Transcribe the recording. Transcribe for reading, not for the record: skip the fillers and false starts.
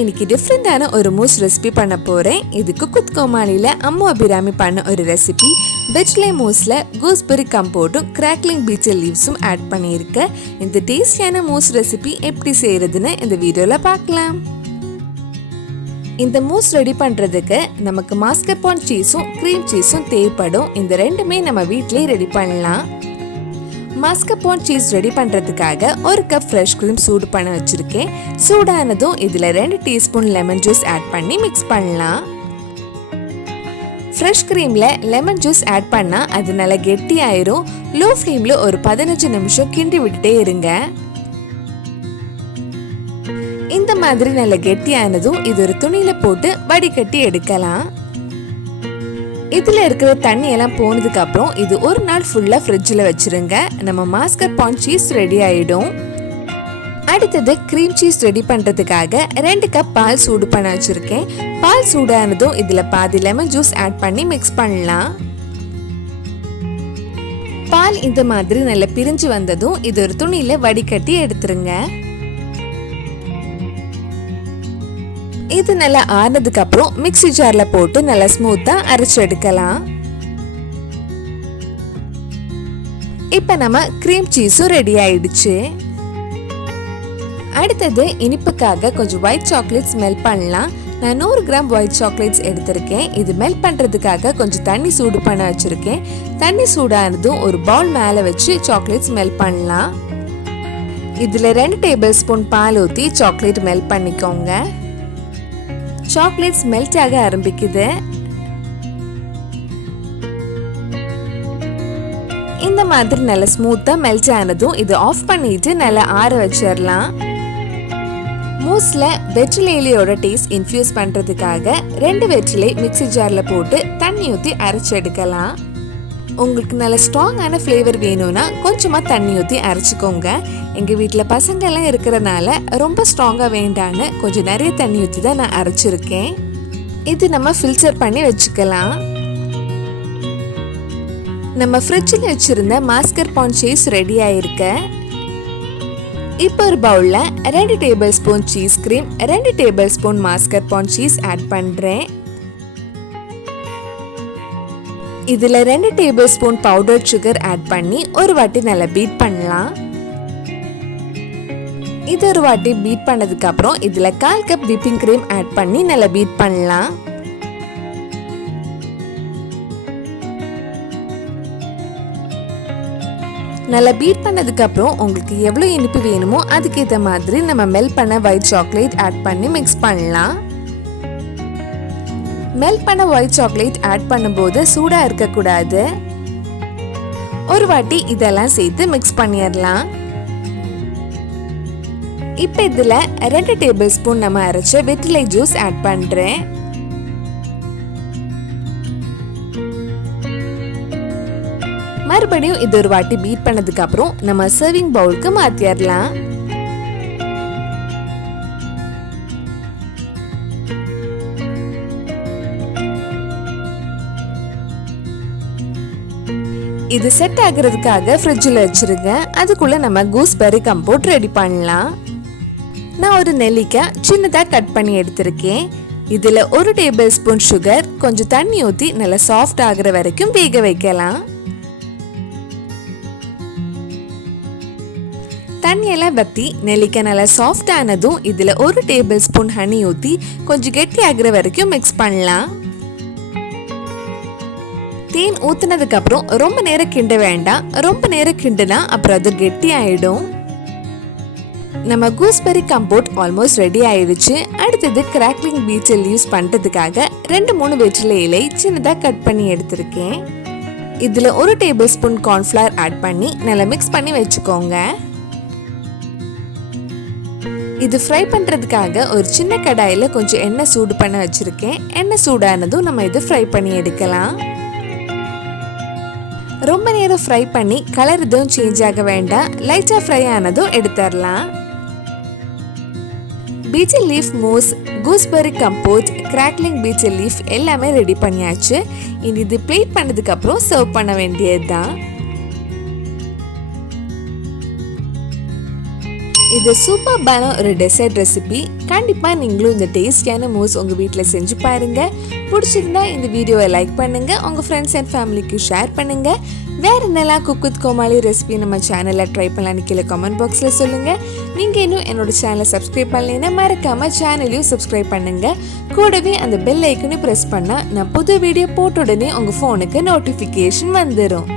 இன்னைக்கு டிஃப்ரெண்டான ஒரு மூஸ் ரெசிபி பண்ண போகிறேன். இது Comaliயில் அம்மு அபிராமி பண்ண ஒரு recipe. Betel Leaf Mousse Gooseberry கம்போட்டும் Crackling Betel Leafsum ஆட் பண்ணியிருக்கேன். இந்த டேஸ்டியான மூஸ் ரெசிபி எப்படி செய்கிறதுன்னு இந்த வீடியோவில் பார்க்கலாம். இந்த மூஸ் ரெடி பண்ணுறதுக்கு நமக்கு மாஸ்கர்போன் சீஸும் க்ரீம் சீஸும் தேவைப்படும். இந்த ரெண்டுமே நம்ம வீட்டிலேயே ரெடி பண்ணலாம். மாஸ்கர்போன் சீஸ் ரெடி பண்ணுறதுக்காக ஒரு கப் ஃப்ரெஷ் க்ரீம் சூடு பண்ண வச்சுருக்கேன். சூடானதும் இதில் 2 டீஸ்பூன் லெமன் ஜூஸ் ஆட் பண்ணி மிக்ஸ் பண்ணலாம். ஃப்ரெஷ் க்ரீமில் லெமன் ஜூஸ் ஆட் பண்ணால் அது நல்லா கெட்டி ஆயிரும். லோ ஃப்ளேமில் ஒரு 15 நிமிஷம் கிண்டி விட்டுட்டே இருங்க. இந்த மாதிரி நல்லா கெட்டியானதும் இது ஒரு துணியில் போட்டு வடிகட்டி எடுக்கலாம். இதில் இருக்கிற தண்ணி எல்லாம் போனதுக்கு அப்புறம் இது ஒரு நாள் ஃபுல்லாக ஃப்ரிட்ஜில் வச்சுருங்க. நம்ம மாஸ்கர்போன் சீஸ் ரெடி ஆகிடும். அடுத்தது க்ரீம் சீஸ் ரெடி பண்ணுறதுக்காக 2 கப் பால் சூடு பண்ண வச்சுருக்கேன். பால் சூடானதும் இதில் பாதி லெமன் ஜூஸ் ஆட் பண்ணி மிக்ஸ் பண்ணலாம். பால் இந்த மாதிரி நல்லா பிரிஞ்சு வந்ததும் இது ஒரு துணியில் வடிகட்டி எடுத்துருங்க. இது நல்லா ஆனதுக்கு அப்புறம் மிக்ஸி ஜார்ல போட்டு நல்லா ஸ்மூத்தா அரைச்சு எடுக்கலாம். இப்ப நம்ம க்ரீம் சீஸும் ரெடி ஆயிடுச்சு. அடுத்தது இனிப்புக்காக கொஞ்சம் ஒயிட் சாக்லேட்ஸ் மெல்ட் பண்ணலாம். நான் 100 கிராம் ஒயிட் சாக்லேட்ஸ் எடுத்திருக்கேன். இது மெல்ட் பண்றதுக்காக கொஞ்சம் தண்ணி சூடு பண்ண வச்சிருக்கேன். தண்ணி சூடானதும் ஒரு பவுல் மேல வச்சு சாக்லேட்ஸ் மெல்ட் பண்ணலாம். இதுல 2 டேபிள் ஸ்பூன் பால் ஊற்றி சாக்லேட் மெல்ட் பண்ணிக்கோங்க. சாக்லேட்ஸ் மெல்ட் ஆக ஆரம்பிக்குது. இந்த மாதிரி நல்ல ஸ்மூத்தா மெல்ட் ஆனதும் இது ஆஃப் பண்ணிட்டு நல்லா ஆற வச்சிடலாம். மூஸ்ல வெற்றிலையோட டேஸ்ட் இன்ஃபியூஸ் பண்றதுக்காக 2 வெற்றிலை மிக்ஸி ஜார்ல போட்டு தண்ணி ஊற்றி அரைச்சு எடுக்கலாம். உங்களுக்கு நல்ல ஸ்ட்ராங்கான ஃப்ளேவர் வேணும்னா கொஞ்சமாக தண்ணி ஊற்றி அரைச்சிக்கோங்க. எங்கள் வீட்டில் பசங்க எல்லாம் இருக்கிறனால ரொம்ப ஸ்ட்ராங்காக வேண்டான்னு கொஞ்சம் நிறைய தண்ணி ஊற்றி தான் நான் அரைச்சிருக்கேன். இது நம்ம ஃபில்டர் பண்ணி வச்சுக்கலாம். நம்ம ஃப்ரிட்ஜில் வச்சுருந்த மாஸ்கர்போன் சீஸ் ரெடி ஆயிருக்கு. இப்போ ஒரு பவுலில் 2 tablespoon cheese cream, 2 tablespoon mascarpone cheese add பண்ணுறேன். இதில் 2 tablespoon powder sugar add பண்ணி ஒரு வாட்டி நல்லா பீட் பண்ணலாம். இது ஒரு வாட்டி பீட் பண்ணதுக்கு அப்புறம் இதில் 1/4 கப் விப்பிங் க்ரீம் ஆட் பண்ணி நல்லா பீட் பண்ணலாம். நல்லா பீட் பண்ணதுக்கு அப்புறம் உங்களுக்கு எவ்வளோ இனிப்பு வேணுமோ அதுக்கேற்ற மாதிரி நம்ம மெல்ட் பண்ண ஒயிட் சாக்லேட் ஆட் பண்ணி மிக்ஸ் பண்ணலாம். மெல்ட் பண்ண ஒயிட் சாக்லேட் ஆட் பண்ணும்போது சூடா இருக்கக்கூடாது. ஒரு வாட்டி இதெல்லாம் சேர்த்து மிக்ஸ் பண்ணிடலாம். இப்போ இதில் 2 டேபிள் ஸ்பூன் நம்ம அரைச்ச வெற்றிலை ஜூஸ் ஆட் பண்றேன். மறுபடியும் இது ஒரு வாட்டி பீட் பண்ணதுக்கு அப்புறம் நம்ம சர்விங் பவுலுக்கு மாத்திரலாம். இது செட் ஆகிறதுக்காக ஃப்ரிட்ஜில் வச்சிருங்க. அதுக்குள்ள நம்ம கூஸ்பெரி கம்போட் ரெடி பண்ணலாம். நான் ஒரு நெல்லிக்காய் சின்னதாக கட் பண்ணி எடுத்திருக்கேன். இதில் 1 டேபிள் ஸ்பூன் சுகர், கொஞ்சம் தண்ணி ஊற்றி நல்லா சாஃப்ட் ஆகிற வரைக்கும் வேக வைக்கலாம். தண்ணியெல்லாம் வற்றி நெல்லிக்காய் நல்லா சாஃப்ட் ஆனதும் இதில் 1 டேபிள் ஸ்பூன் ஹனி ஊற்றி கொஞ்சம் கெட்டி ஆகிற வரைக்கும் மிக்ஸ் பண்ணலாம். தேன் ஊத்துனதுக்கு அப்புறம் ரொம்ப நேரம் கிண்ட வேண்டாம். ரொம்ப நேரம் கிண்டுனா அப்புறம் அது கெட்டி ஆயிடும். நம்ம கூஸ்பெரி கம்போட் ஆல்மோஸ்ட் ரெடி ஆயிடுச்சு. அடுத்தது கிராக்லிங் பீட்டல் யூஸ் பண்றதுக்காக 2-3 வெற்றிலை இலை சின்னதாக கட் பண்ணி எடுத்திருக்கேன். இதுல 1 டேபிள் ஸ்பூன் கார்ன்ஃப்ளவர் ஆட் பண்ணி நல்லா மிக்ஸ் பண்ணி வச்சுக்கோங்க. இது ஃப்ரை பண்றதுக்காக ஒரு சின்ன கடாயில கொஞ்சம் எண்ணெய் சூடு பண்ண வச்சிருக்கேன். எண்ணெய் சூடானதும் நம்ம இது ஃப்ரை பண்ணி எடுக்கலாம். ரொம்ப நேரம் ஃப்ரை பண்ணி கலர் எதுவும் சேஞ்ச் ஆக வேண்டாம். லைட்டாக ஃப்ரை ஆனதும் எடுத்துடலாம். Betel Leaf Mousse, Gooseberry Compote, Crackling Betel Leaf எல்லாமே ரெடி பண்ணியாச்சு. இனி இது பிளேட் பண்ணதுக்கு அப்புறம் சர்வ் பண்ண வேண்டியது தான். இது சூப்பர்பான ஒரு டெசர்ட் ரெசிபி. கண்டிப்பாக நீங்களும் இந்த டேஸ்டியான மூஸ் உங்கள் வீட்டில் செஞ்சு பாருங்க. பிடிச்சிருந்தா இந்த வீடியோவை லைக் பண்ணுங்க, உங்கள் ஃப்ரெண்ட்ஸ் அண்ட் ஃபேமிலிக்கு ஷேர் பண்ணுங்க. வேற என்னெல்லாம் குக் வித் கோமாளி ரெசிபி நம்ம சேனலில் ட்ரை பண்ணலான்னு கீழே கமெண்ட் பாக்ஸில் சொல்லுங்க. நீங்கள் இன்னும் என்னோட சேனலை சப்ஸ்கிரைப் பண்ணலைன்னா மறக்காம சேனலையும் சப்ஸ்கிரைப் பண்ணுங்க. கூடவே அந்த பெல் ஐக்கனையும் ப்ரெஸ் பண்ணால் நான் புது வீடியோ போட்ட உடனே உங்கள் ஃபோனுக்கு நோட்டிஃபிகேஷன் வந்துடும்.